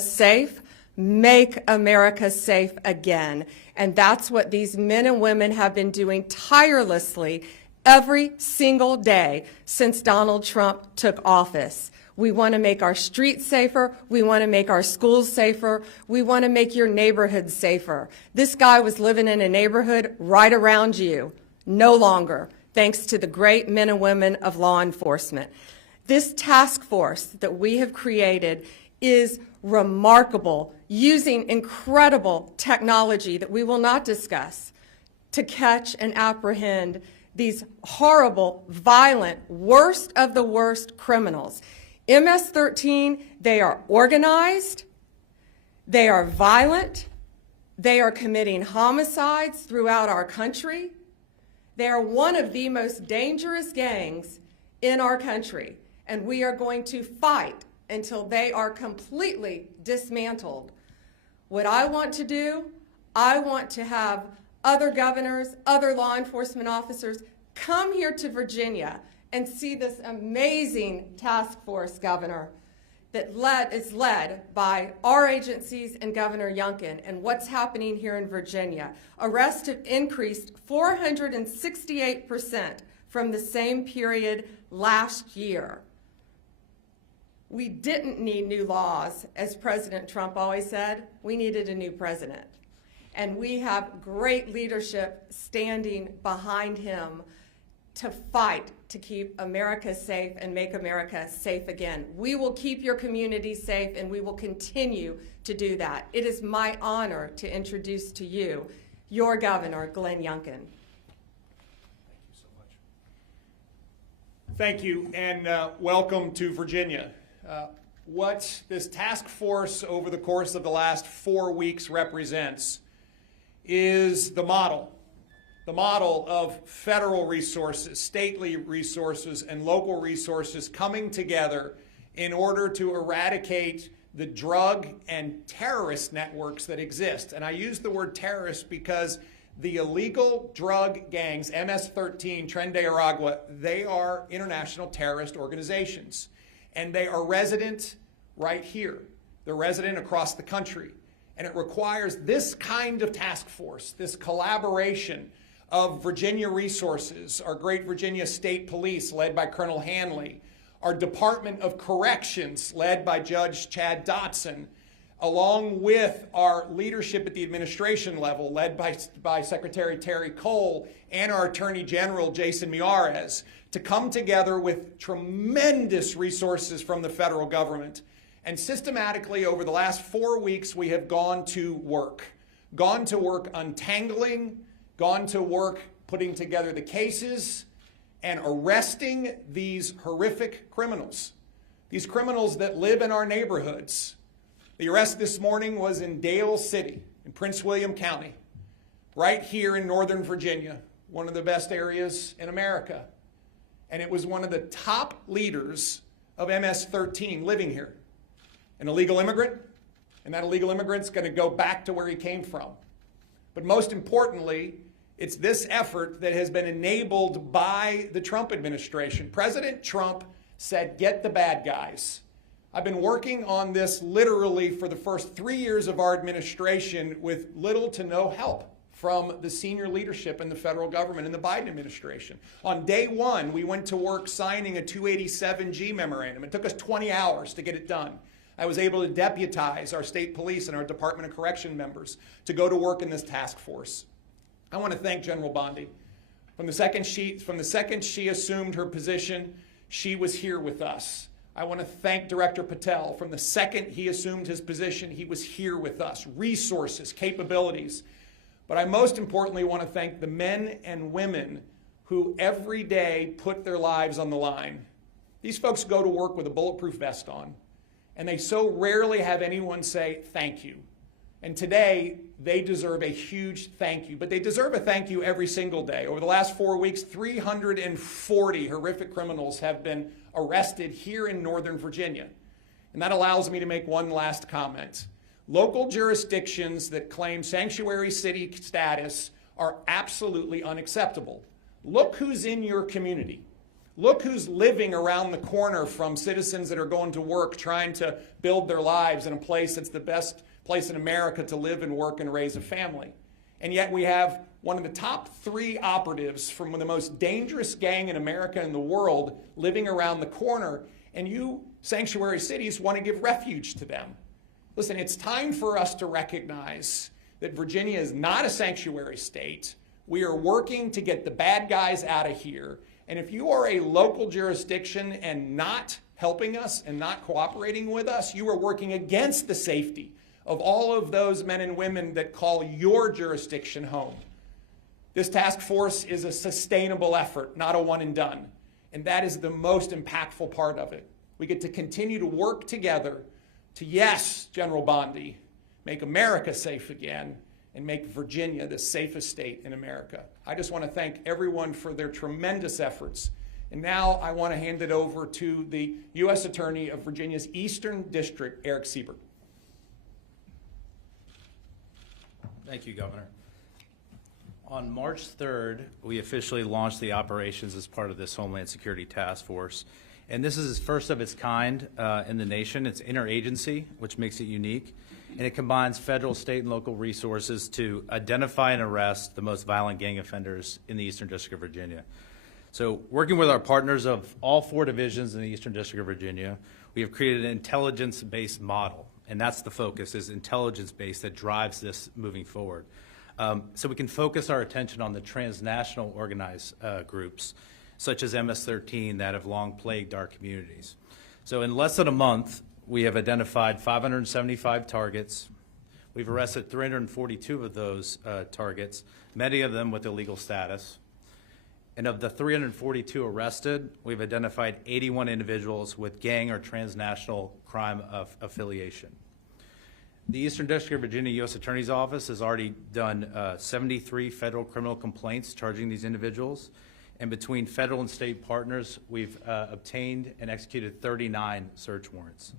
safe, make America safe again. And that's what these men and women have been doing tirelessly every single day since Donald Trump took office. We want to make our streets safer. We want to make our schools safer. We want to make your neighborhood safer. This guy was living in a neighborhood right around you. No longer, thanks to the great men and women of law enforcement. This task force that we have created is remarkable, using incredible technology that we will not discuss to catch and apprehend these horrible, violent, worst of the worst criminals. MS-13, they are organized, they are violent, they are committing homicides throughout our country. They are one of the most dangerous gangs in our country, and we are going to fight until they are completely dismantled. What I want to do, I want to have other governors, other law enforcement officers come here to Virginia and see this amazing task force, Governor, that is led by our agencies and Governor Youngkin. And what's happening here in Virginia? Arrests have increased 468% from the same period last year. We didn't need new laws, as President Trump always said. We needed a new president. And we have great leadership standing behind him to fight to keep America safe and make America safe again. We will keep your community safe, and we will continue to do that. It is my honor to introduce to you your Governor, Glenn Youngkin. Thank you so much. Thank you, and welcome to Virginia. What this task force over the course of the last 4 weeks represents is the model of federal resources, stately resources, and local resources coming together in order to eradicate the drug and terrorist networks that exist. And I use the word terrorist because the illegal drug gangs, MS-13, Tren de Aragua, they are international terrorist organizations. And they are resident right here. They're resident across the country. And it requires this kind of task force, this collaboration of Virginia resources, our great Virginia State Police led by Colonel Hanley, our Department of Corrections led by Judge Chad Dotson, along with our leadership at the administration level led by Secretary Terry Cole and our Attorney General Jason Miyares, to come together with tremendous resources from the federal government. And systematically over the last 4 weeks, we have gone to work untangling, gone to work putting together the cases and arresting these horrific criminals, these criminals that live in our neighborhoods. The arrest this morning was in Dale City in Prince William County, right here in Northern Virginia, one of the best areas in America. And it was one of the top leaders of MS-13 living here, an illegal immigrant, and that illegal immigrant's going to go back to where he came from. But most importantly, it's this effort that has been enabled by the Trump administration. President Trump said, "Get the bad guys." I've been working on this literally for the first 3 years of our administration with little to no help from the senior leadership in the federal government and the Biden administration. On day one, we went to work signing a 287G memorandum. It took us 20 hours to get it done. I was able to deputize our state police and our Department of Correction members to go to work in this task force. I want to thank General Bondi. From the second she assumed her position, she was here with us. I want to thank Director Patel. From the second he assumed his position, he was here with us. Resources, capabilities. But I most importantly want to thank the men and women who every day put their lives on the line. These folks go to work with a bulletproof vest on, and they so rarely have anyone say thank you. And today, they deserve a huge thank you, but they deserve a thank you every single day. Over the last 4 weeks, 340 horrific criminals have been arrested here in Northern Virginia. And that allows me to make one last comment. Local jurisdictions that claim sanctuary city status are absolutely unacceptable. Look who's in your community. Look who's living around the corner from citizens that are going to work, trying to build their lives in a place that's the best place in America to live and work and raise a family. And yet we have one of the top 3 operatives from the most dangerous gang in America and the world living around the corner, and you, sanctuary cities, want to give refuge to them. Listen, it's time for us to recognize that Virginia is not a sanctuary state. We are working to get the bad guys out of here. And if you are a local jurisdiction and not helping us and not cooperating with us, you are working against the safety of all of those men and women that call your jurisdiction home. This task force is a sustainable effort, not a one and done. And that is the most impactful part of it. We get to continue to work together to, yes, General Bondi, make America safe again, and make Virginia the safest state in America. I just want to thank everyone for their tremendous efforts. And now I want to hand it over to the U.S. Attorney of Virginia's Eastern District, Eric Siebert. Thank you, Governor. On March 3rd, we officially launched the operations as part of this Homeland Security Task Force. And this is first of its kind in the nation. It's interagency, which makes it unique. And it combines federal, state, and local resources to identify and arrest the most violent gang offenders in the Eastern District of Virginia. So working with our partners of all 4 divisions in the Eastern District of Virginia, we have created an intelligence-based model. And that's the focus, is intelligence-based, that drives this moving forward. So we can focus our attention on the transnational organized groups, such as MS-13, that have long plagued our communities. So in less than a month, we have identified 575 targets. We've arrested 342 of those targets, many of them with illegal status. And of the 342 arrested, we've identified 81 individuals with gang or transnational crime affiliation. The Eastern District of Virginia U.S. Attorney's Office has already done 73 federal criminal complaints charging these individuals. And between federal and state partners, we've obtained and executed 39 search warrants.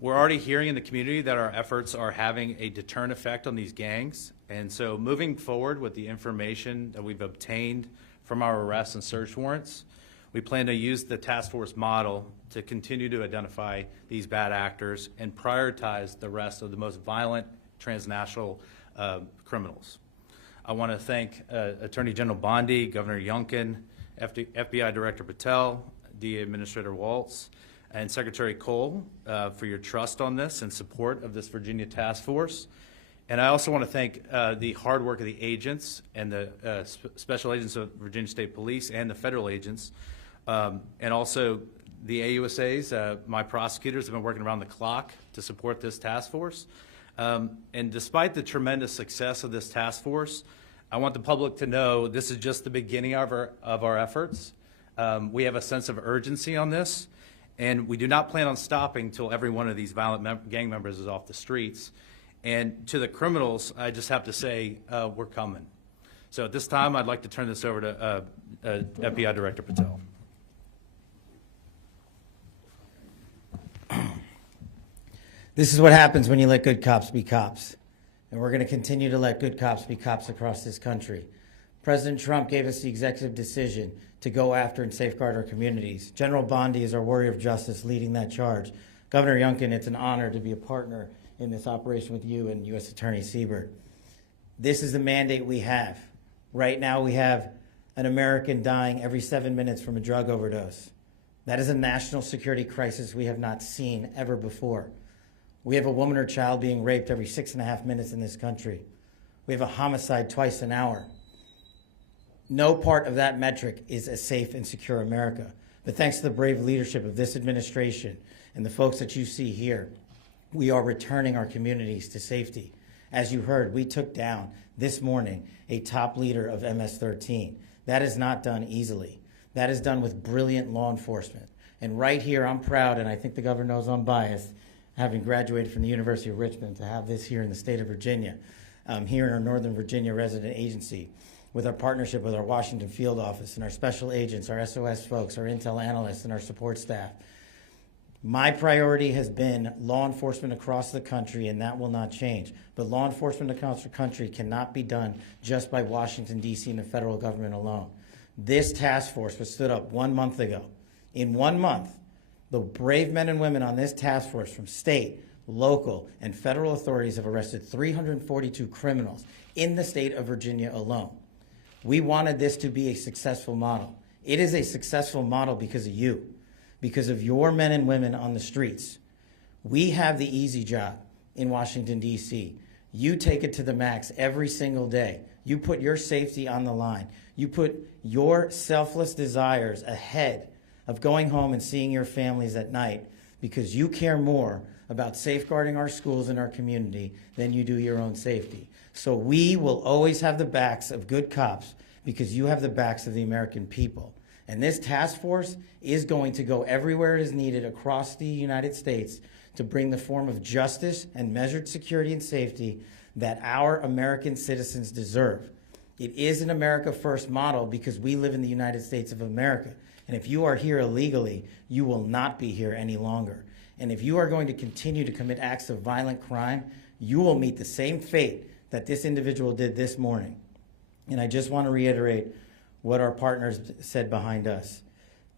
We're already hearing in the community that our efforts are having a deterrent effect on these gangs. And so moving forward with the information that we've obtained from our arrests and search warrants, we plan to use the task force model to continue to identify these bad actors and prioritize the rest of the most violent transnational criminals. I want to thank Attorney General Bondi, Governor Youngkin, FBI Director Patel, DA Administrator Waltz, and Secretary Cole for your trust on this and support of this Virginia task force. And I also want to thank the hard work of the agents and the special agents of Virginia State Police and the federal agents, and also the AUSAs. My prosecutors have been working around the clock to support this task force. And despite the tremendous success of this task force, I want the public to know this is just the beginning of our efforts. We have a sense of urgency on this, and we do not plan on stopping until every one of these violent gang members is off the streets. And to the criminals, I just have to say, we're coming. So at this time, I'd like to turn this over to FBI Director Patel. This is what happens when you let good cops be cops. And we're going to continue to let good cops be cops across this country. President Trump gave us the executive decision to go after and safeguard our communities. General Bondi is our warrior of justice leading that charge. Governor Youngkin, it's an honor to be a partner in this operation with you and U.S. Attorney Siebert. This is the mandate we have. Right now we have an American dying every 7 minutes from a drug overdose. That is a national security crisis we have not seen ever before. We have a woman or child being raped every 6.5 minutes in this country. We have a homicide twice an hour. No part of that metric is a safe and secure America. But thanks to the brave leadership of this administration and the folks that you see here, we are returning our communities to safety. As you heard, we took down this morning a top leader of MS-13. That is not done easily. That is done with brilliant law enforcement. And right here, I'm proud, and I think the governor knows I'm biased, having graduated from the University of Richmond, to have this here in the state of Virginia, here in our Northern Virginia resident agency, with our partnership with our Washington field office and our special agents, our SOS folks, our intel analysts, and our support staff. My priority has been law enforcement across the country, and that will not change. But law enforcement across the country cannot be done just by Washington, D.C. and the federal government alone. This task force was stood up 1 month ago. In 1 month, the brave men and women on this task force from state, local, and federal authorities have arrested 342 criminals in the state of Virginia alone. We wanted this to be a successful model. It is a successful model because of you, because of your men and women on the streets. We have the easy job in Washington, D.C. You take it to the max every single day. You put your safety on the line. You put your selfless desires ahead of going home and seeing your families at night because you care more about safeguarding our schools and our community than you do your own safety. So we will always have the backs of good cops because you have the backs of the American people. And this task force is going to go everywhere it is needed across the United States to bring the form of justice and measured security and safety that our American citizens deserve. It is an America First model because we live in the United States of America. And if you are here illegally, you will not be here any longer. And if you are going to continue to commit acts of violent crime, you will meet the same fate that this individual did this morning. And I just want to reiterate what our partners said behind us.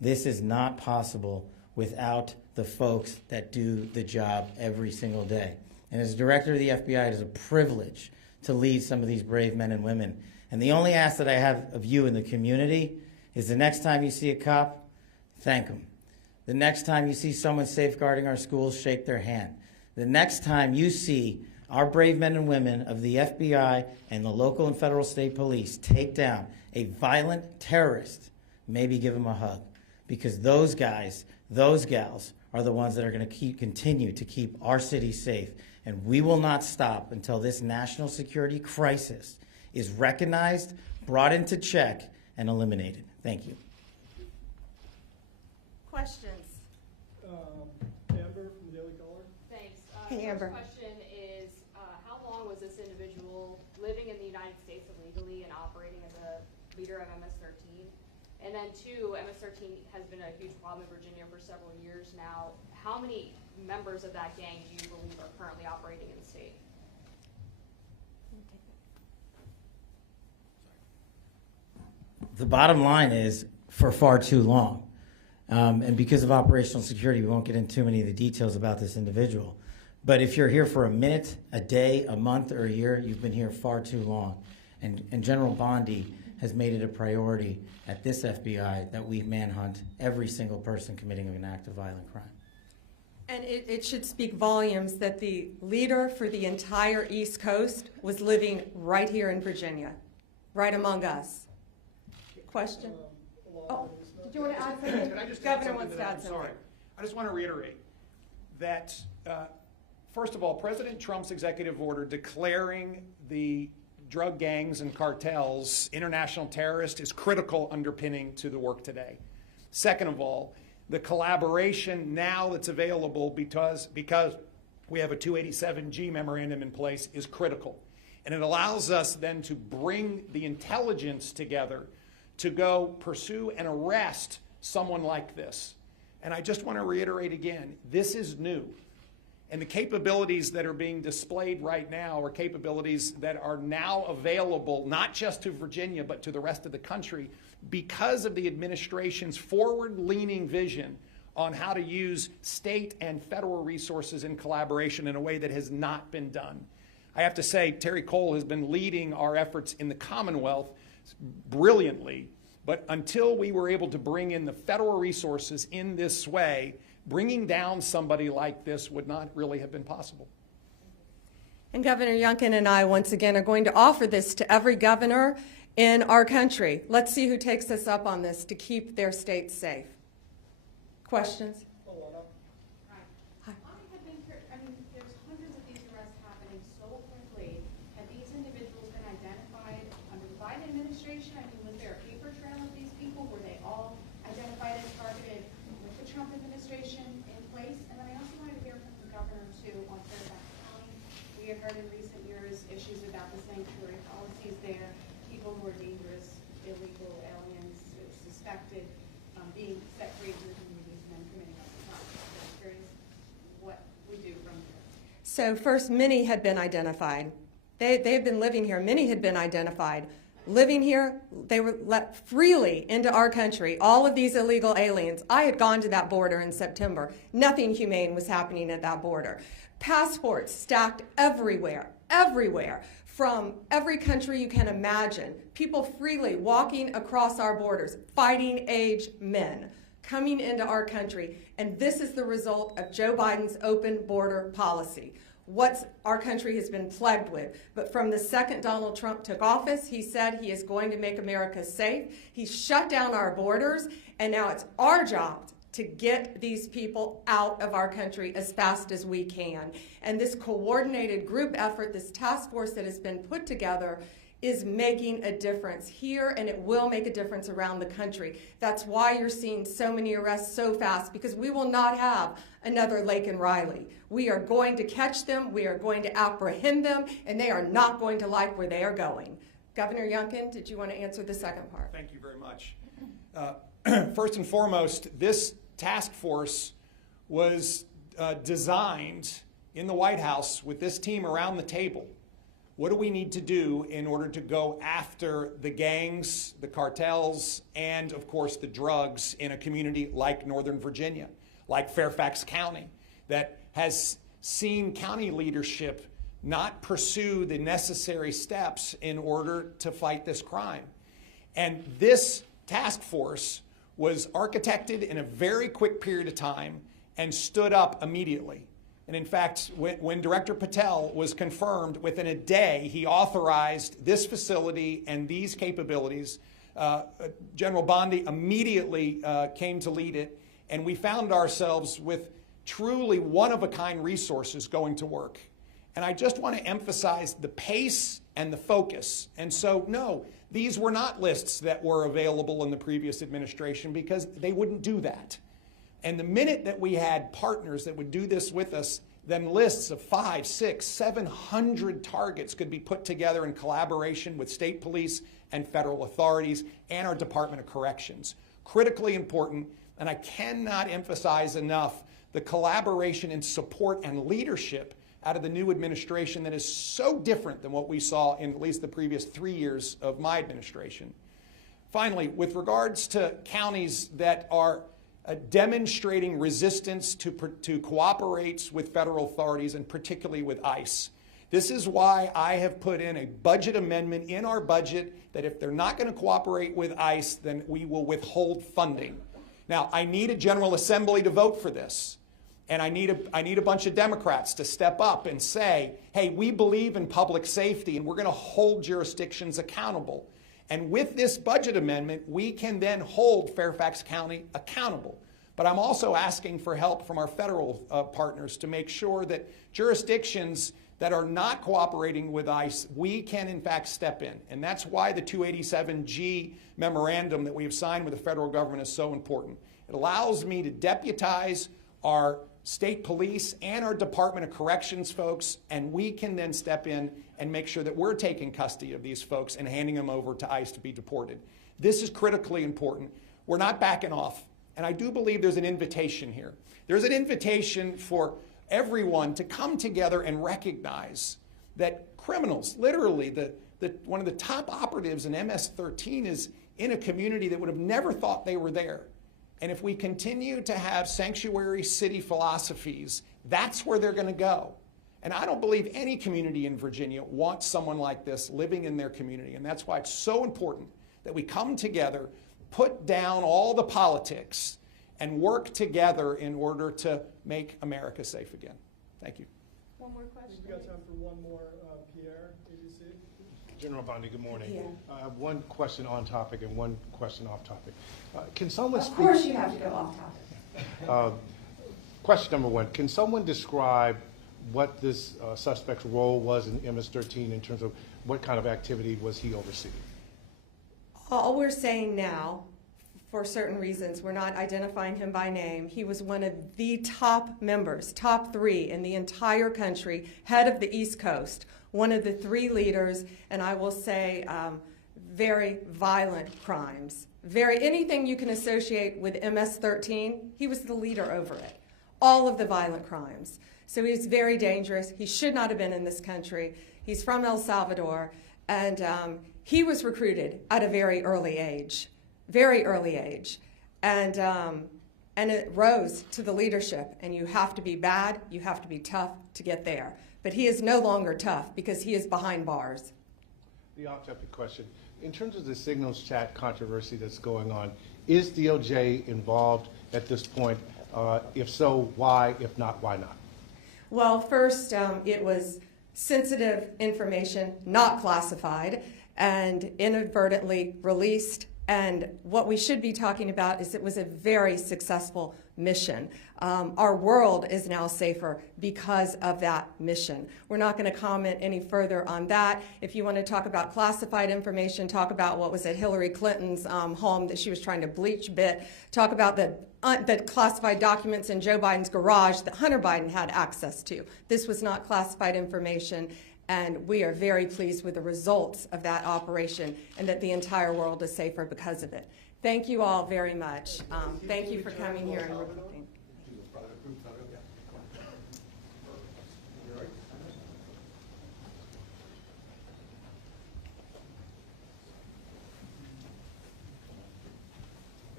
This is not possible without the folks that do the job every single day. And as director of the FBI, it is a privilege to lead some of these brave men and women. And the only ask that I have of you in the community is the next time you see a cop, thank them. The next time you see someone safeguarding our schools, shake their hand. The next time you see our brave men and women of the FBI and the local and federal state police take down a violent terrorist, maybe give them a hug. Because those guys, those gals are the ones that are going to continue to keep our city safe. And we will not stop until this national security crisis is recognized, brought into check, and eliminated. Thank you. Questions? Amber from the Daily Caller. Thanks. Hey, Amber. First question is, how long was this individual living in the United States illegally and operating as a leader of MS-13? And then two, MS-13 has been a huge problem in Virginia for several years now. How many members of that gang do you believe are currently operating in the state? The bottom line is for far too long. And because of operational security, we won't get into too many of the details about this individual. But if you're here for a minute, a day, a month, or a year, you've been here far too long. And General Bondi has made it a priority at this FBI that we manhunt every single person committing an act of violent crime. And it should speak volumes that the leader for the entire East Coast was living right here in Virginia, right among us. Question? Oh, did you want to add something? Can I just Governor add something wants to to that? add I'm something. sorry. I just want to reiterate that, first of all, President Trump's executive order declaring the drug gangs and cartels international terrorists is critical underpinning to the work today. Second of all, the collaboration now that's available because we have a 287G memorandum in place is critical. And it allows us then to bring the intelligence together to go pursue and arrest someone like this. And I just want to reiterate again, this is new. And the capabilities that are being displayed right now are capabilities that are now available not just to Virginia but to the rest of the country because of the administration's forward-leaning vision on how to use state and federal resources in collaboration in a way that has not been done. I have to say, Terry Cole has been leading our efforts in the Commonwealth brilliantly, but until we were able to bring in the federal resources in this way, bringing down somebody like this would not really have been possible. And Governor Youngkin and I, once again, are going to offer this to every governor in our country. Let's see who takes us up on this to keep their states safe. Questions? There's hundreds of these arrests happening so quickly. Have these individuals been identified under the Biden administration? Was there a paper trail of these people? Were they all identified and targeted with the Trump administration in place? And then I also wanted to hear from the governor, too, on Fairfax County. We have heard in recent years issues about the sanctuary policies there, people who are dangerous, illegal aliens, suspected, being set free from the communities and then committing other crimes. So I'm curious what we do from here. So first, many had been identified. They've been living here. Many had been identified. living here. They were let freely into our country, all of these illegal aliens. I had gone to that border in September. Nothing humane was happening at that border. Passports stacked everywhere, everywhere, from every country you can imagine. People freely walking across our borders, fighting age men coming into our country. And this is the result of Joe Biden's open border policy. What our country has been plagued with. But from the second Donald Trump took office, he said he is going to make America safe. He shut down our borders, and now it's our job to get these people out of our country as fast as we can. And this coordinated group effort, this task force that has been put together, is making a difference here, and it will make a difference around the country. That's why you're seeing so many arrests so fast, because we will not have another Lake and Riley. We are going to catch them, we are going to apprehend them, and they are not going to like where they are going. Governor Youngkin, did you want to answer the second part? Thank you very much. First and foremost, this task force was designed in the White House with this team around the table. What do we need to do in order to go after the gangs, the cartels, and of course the drugs in a community like Northern Virginia, like Fairfax County, that has seen county leadership not pursue the necessary steps in order to fight this crime? And this task force was architected in a very quick period of time and stood up immediately. And in fact, when Director Patel was confirmed, within a day, he authorized this facility and these capabilities. General Bondi immediately came to lead it, and we found ourselves with truly one-of-a-kind resources going to work. And I just want to emphasize the pace and the focus. And so, no, these were not lists that were available in the previous administration, because they wouldn't do that. And the minute that we had partners that would do this with us, then lists of 500, 600, 700 targets could be put together in collaboration with state police and federal authorities and our Department of Corrections. Critically important, and I cannot emphasize enough the collaboration and support and leadership out of the new administration that is so different than what we saw in at least the previous 3 years of my administration. Finally, with regards to counties that are demonstrating resistance to cooperate with federal authorities, and particularly with ICE. This is why I have put in a budget amendment in our budget that if they're not going to cooperate with ICE, then we will withhold funding. Now, I need a General Assembly to vote for this. And I need a bunch of Democrats to step up and say, hey, we believe in public safety and we're going to hold jurisdictions accountable. And with this budget amendment, we can then hold Fairfax County accountable. But I'm also asking for help from our federal partners to make sure that jurisdictions that are not cooperating with ICE, we can in fact step in. And that's why the 287G memorandum that we have signed with the federal government is so important. It allows me to deputize our state police and our Department of Corrections folks, and we can then step in and make sure that we're taking custody of these folks and handing them over to ICE to be deported. This is critically important. We're not backing off, and I do believe there's an invitation here. There's an invitation for everyone to come together and recognize that criminals, literally one of the top operatives in MS-13 is in a community that would have never thought they were there. And if we continue to have sanctuary city philosophies, that's where they're going to go. And I don't believe any community in Virginia wants someone like this living in their community. And that's why it's so important that we come together, put down all the politics, and work together in order to make America safe again. Thank you. One more question. We've got time for one more. Pierre, ABC. General Bondi, good morning. Yeah. I have one question on topic and one question off topic. Can someone Of speak? course you have to go off topic. Question number one, can someone describe what this suspect's role was in MS-13 in terms of what kind of activity was he overseeing? All we're saying now, for certain reasons, we're not identifying him by name. He was one of the top members, top 3 in the entire country, head of the East Coast, one of the 3 leaders, and I will say very violent crimes. Anything you can associate with MS-13, he was the leader over it. All of the violent crimes. So he's very dangerous. He should not have been in this country. He's from El Salvador. And he was recruited at a very early age, and it rose to the leadership. And you have to be bad, you have to be tough to get there. But he is no longer tough because he is behind bars. The off-topic question. In terms of the signals chat controversy that's going on, is DOJ involved at this point? If so, why? If not, why not? Well, first, it was sensitive information, not classified, and inadvertently released. And what we should be talking about is it was a very successful mission. Our world is now safer because of that mission. We're not going to comment any further on that. If you want to talk about classified information, talk about what was at Hillary Clinton's home that she was trying to bleach bit. Talk about the classified documents in Joe Biden's garage that Hunter Biden had access to. This was not classified information. And we are very pleased with the results of that operation and that the entire world is safer because of it. Thank you all very much. Thank you for coming here and reporting.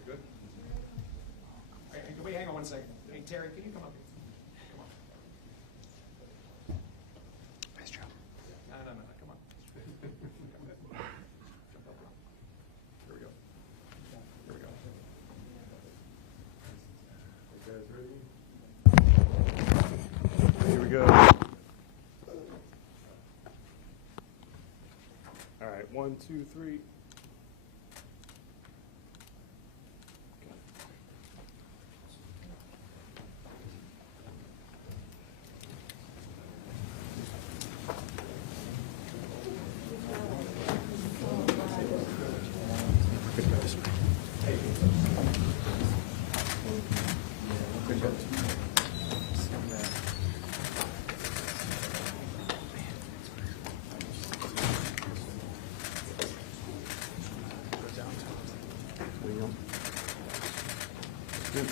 Good? Hey, can we hang on one second? Hey, Terry, can you come up here? No, come on. Here we go. Here we go. All right, 1, 2, 3. Good.